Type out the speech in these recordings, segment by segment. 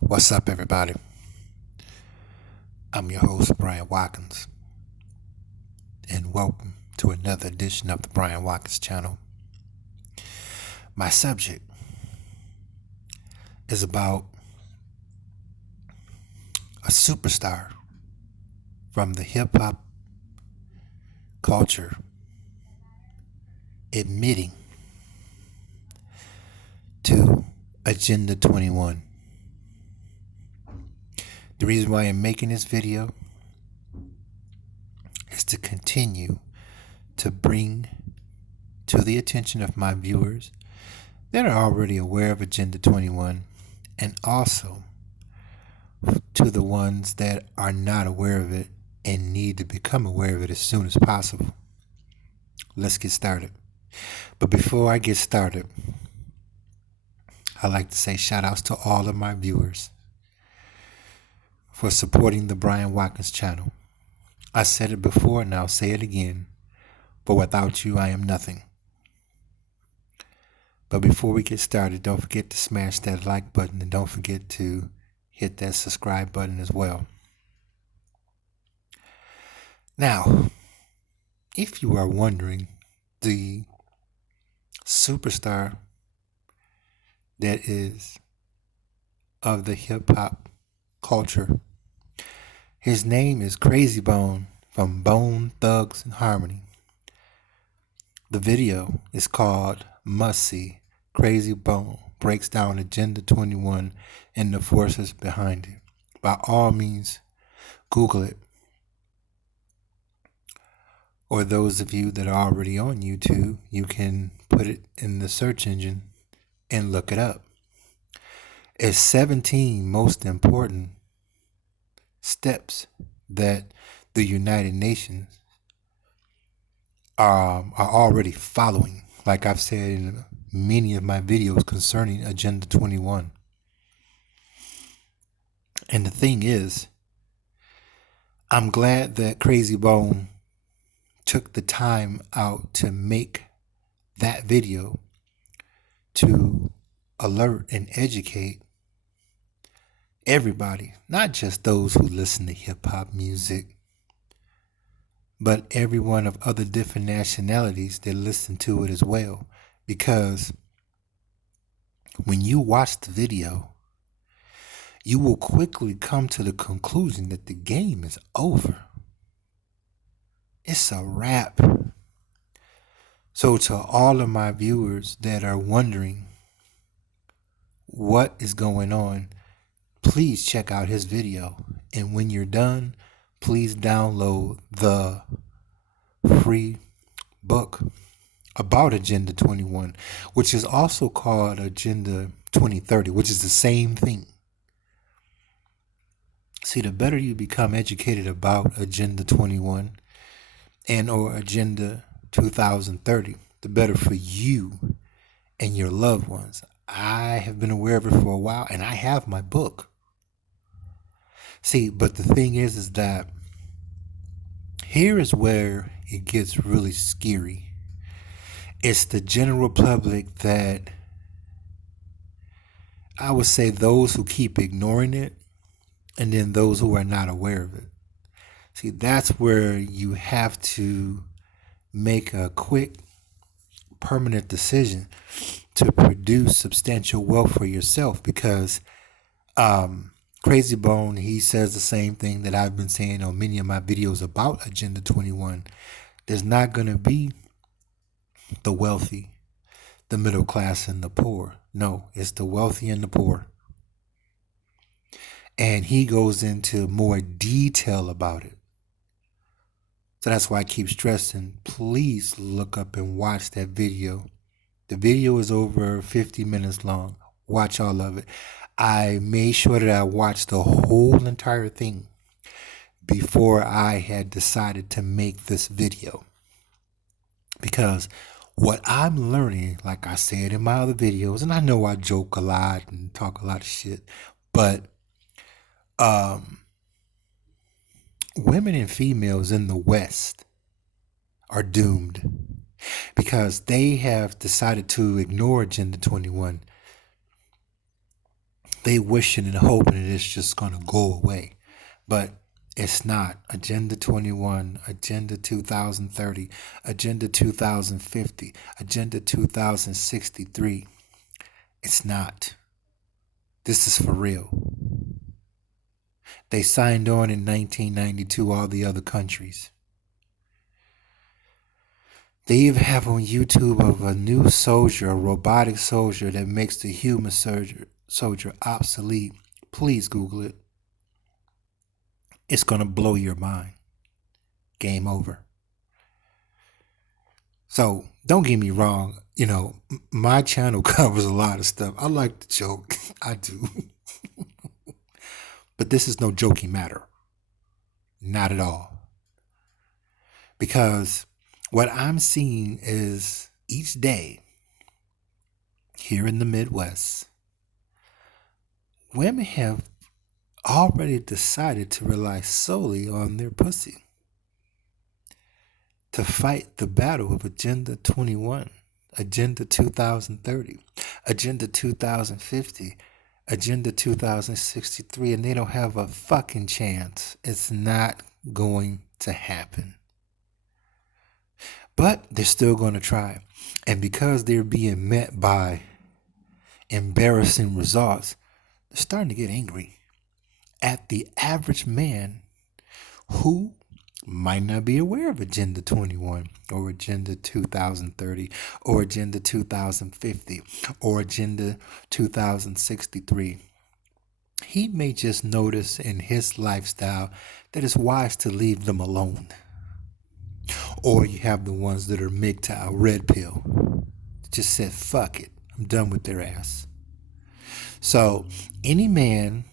What's up, everybody? I'm your host, Brian Watkins, and welcome to another edition of the Brian Watkins channel. My subject is about a superstar from the hip hop culture admitting to Agenda 21. The reason why I'm making this video is to continue to bring to the attention of my viewers that are already aware of Agenda 21, and also to the ones that are not aware of it and need to become aware of it as soon as possible. Let's get started. But before I get started, I'd like to say shout outs to all of my viewers for supporting the Brian Watkins channel. I said it before and I'll say it again, but without you, I am nothing. But before we get started, don't forget to smash that like button and don't forget to hit that subscribe button as well. Now, if you are wondering, the superstar that is of the hip hop culture, his name is Krazyie from Bone Thugs and Harmony. The video is called Must See. Krazyie breaks down Agenda 21 and the forces behind it. By all means, Google it. Or those of you that are already on YouTube, you can put it in the search engine and look it up. It's 17 most important steps that the United Nations are already following, like I've said in many of my videos concerning Agenda 21. And the thing is, I'm glad that Krazyie took the time out to make that video to alert and educate everybody, not just those who listen to hip hop music, but everyone of other different nationalities that listen to it as well. Because when you watch the video, you will quickly come to the conclusion that the game is over. It's a wrap. So to all of my viewers that are wondering what is going on, please check out his video. And when you're done, please download the free book about Agenda 21, which is also called Agenda 2030, which is the same thing. See, the better you become educated about Agenda 21 and or Agenda 2030, the better for you and your loved ones. I have been aware of it for a while and I have my book. See, but the thing is that here is where it gets really scary. It's the general public that, I would say, those who keep ignoring it, and then those who are not aware of it. See, that's where you have to make a quick, permanent decision to produce substantial wealth for yourself, because Krazyie, he says the same thing that I've been saying on many of my videos about Agenda 21. There's not going to be the wealthy, the middle class, and the poor. No, it's the wealthy and the poor. And he goes into more detail about it. So that's why I keep stressing, please look up and watch that video. The video is over 50 minutes long. Watch all of it. I made sure that I watched the whole entire thing before I had decided to make this video. Because what I'm learning, like I said in my other videos, and I know I joke a lot and talk a lot of shit, but women and females in the West are doomed because they have decided to ignore Agenda 21. they wishing and hoping that it's just going to go away. But it's not. Agenda 21, Agenda 2030, Agenda 2050, Agenda 2063. It's not. This is for real. They signed on in 1992, all the other countries. They even have on YouTube of a new soldier, a robotic soldier that makes the human soldier obsolete. Please Google it. It's going to blow your mind. Game over. So don't get me wrong. My channel covers a lot of stuff. I like to joke. I do. But this is no joking matter. Not at all. Because what I'm seeing is each day here in the Midwest, women have already decided to rely solely on their pussy to fight the battle of Agenda 21, Agenda 2030, Agenda 2050, Agenda 2063, and they don't have a fucking chance. It's not going to happen. But they're still going to try. And because they're being met by embarrassing results, they're starting to get angry at the average man who might not be aware of Agenda 21 or Agenda 2030 or Agenda 2050 or Agenda 2063. He may just notice in his lifestyle that it's wise to leave them alone. Or you have the ones that are MGTOW, red pill. Just said, fuck it. I'm done with their ass. So any man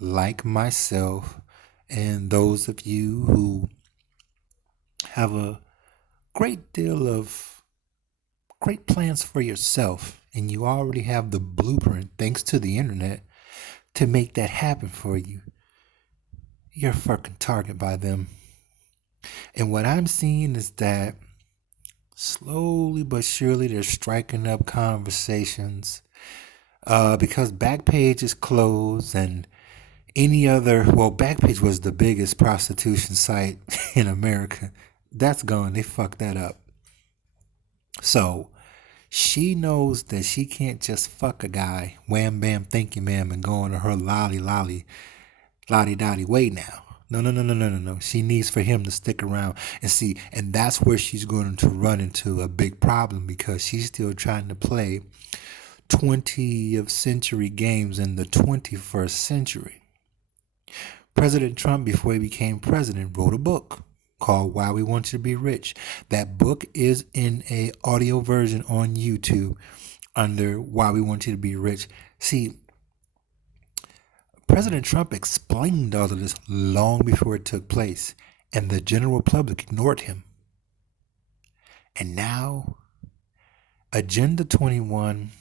like myself and those of you who have a great deal of great plans for yourself and you already have the blueprint, thanks to the internet, to make that happen for you, you're a fucking target by them. And what I'm seeing is that slowly but surely they're striking up conversations because Backpage is closed and Backpage was the biggest prostitution site in America. That's gone. They fucked that up. So she knows that she can't just fuck a guy, wham bam, thank you ma'am, and go on to her lolly dotty way now. No. She needs for him to stick around and see. And that's where she's going to run into a big problem because she's still trying to play 20th century games in the 21st century. President Trump, before he became president, wrote a book called Why We Want You to Be Rich. That book is in an audio version on YouTube under Why We Want You to Be Rich. See, President Trump explained all of this long before it took place, and the general public ignored him. And now, Agenda 21,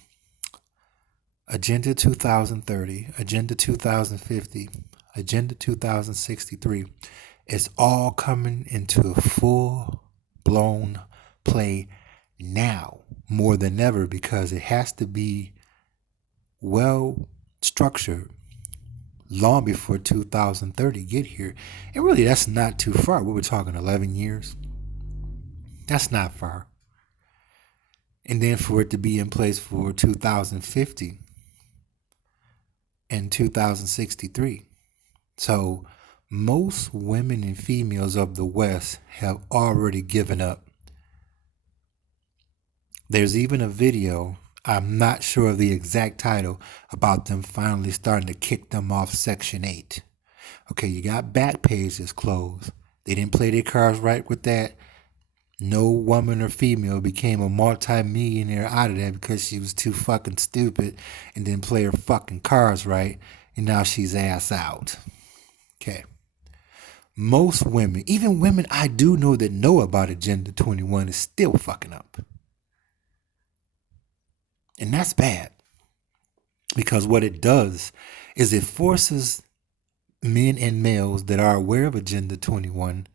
Agenda 2030, Agenda 2050, Agenda 2063 is all coming into a full-blown play now more than ever because it has to be well structured long before 2030 get here. And really, that's not too far. We were talking 11 years. That's not far. And then for it to be in place for 2050 and 2063. So most women and females of the West have already given up. There's even a video, I'm not sure of the exact title, about them finally starting to kick them off Section 8. Okay, you got Backpage that's closed. They didn't play their cards right with that. No woman or female became a multi-millionaire out of that because she was too fucking stupid and didn't play her fucking cards right. And now she's ass out. Okay. Most women, even women I do know that know about Agenda 21, is still fucking up. And that's bad. Because what it does is it forces men and males that are aware of Agenda 21,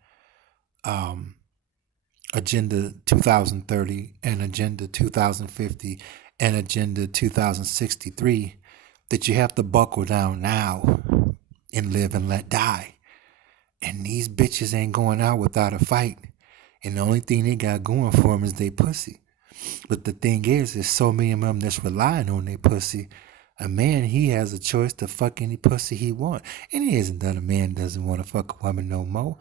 Agenda 2030, and Agenda 2050, and Agenda 2063 that you have to buckle down now and live and let die. And these bitches ain't going out without a fight. And the only thing they got going for them is they pussy. But the thing is, there's so many of them that's relying on their pussy. A man, he has a choice to fuck any pussy he want. And it isn't that a man doesn't want to fuck a woman no more.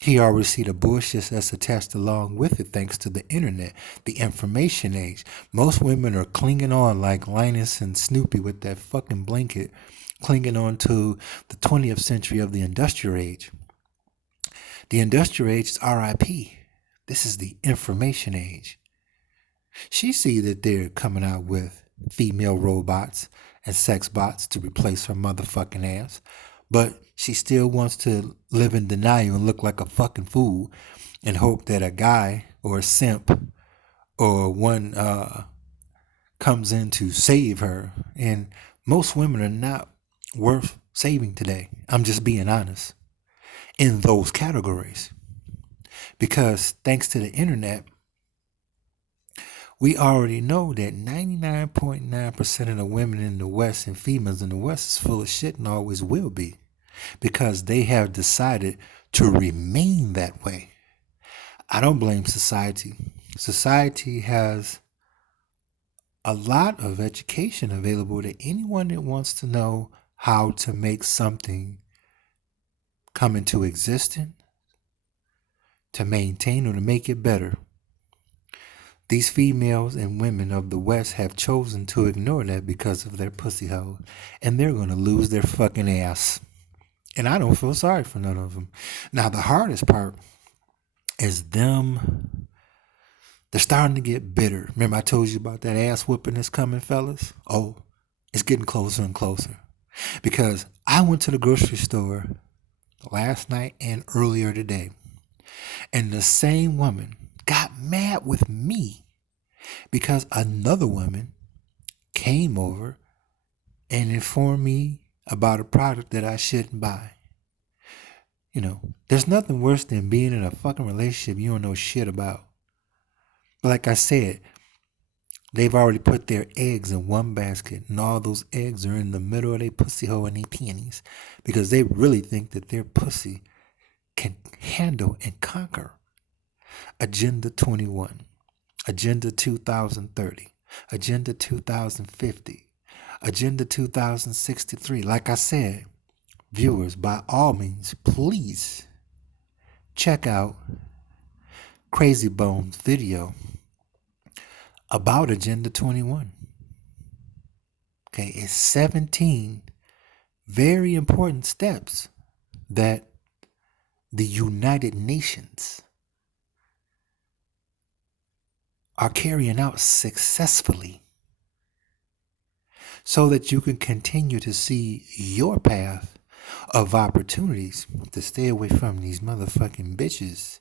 He already see the bullshit that's attached along with it thanks to the internet, the information age. Most women are clinging on like Linus and Snoopy with that fucking blanket, clinging on to the 20th century of the industrial age. The industrial age is RIP. This is the information age. She see that they're coming out with female robots and sex bots to replace her motherfucking ass, but she still wants to live in denial and look like a fucking fool and hope that a guy or a simp or one comes in to save her. And most women are not worth saving today. I'm just being honest in those categories, because thanks to the internet, we already know that 99.9% of the women in the West and females in the West is full of shit and always will be, because they have decided to remain that way. I don't blame society. Society has a lot of education available to anyone that wants to know how to make something come into existence, to maintain or to make it better. These females and women of the West have chosen to ignore that because of their pussy hole, and they're going to lose their fucking ass. And I don't feel sorry for none of them. Now, the hardest part is them. They're starting to get bitter. Remember I told you about that ass whooping that's coming, fellas? Oh, it's getting closer and closer. Because I went to the grocery store last night and earlier today, and the same woman got mad with me because another woman came over and informed me about a product that I shouldn't buy. You know, there's nothing worse than being in a fucking relationship you don't know shit about. But like I said, they've already put their eggs in one basket, and all those eggs are in the middle of their pussy hole and their panties, because they really think that their pussy can handle and conquer Agenda 21, Agenda 2030, Agenda 2050, Agenda 2063. Like I said, viewers, by all means, please check out Krazyie Bone's video about Agenda 21. Okay, it's 17 very important steps that the United Nations are carrying out successfully, so that you can continue to see your path of opportunities to stay away from these motherfucking bitches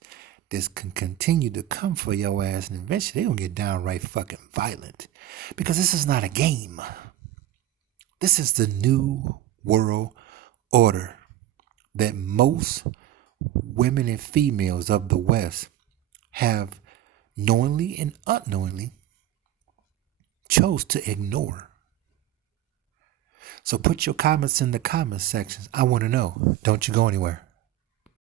that can continue to come for your ass, and eventually they're gonna get downright fucking violent. Because this is not a game. This is the new world order that most women and females of the West have knowingly and unknowingly chose to ignore. So put your comments in the comment sections. I want to know. Don't you go anywhere.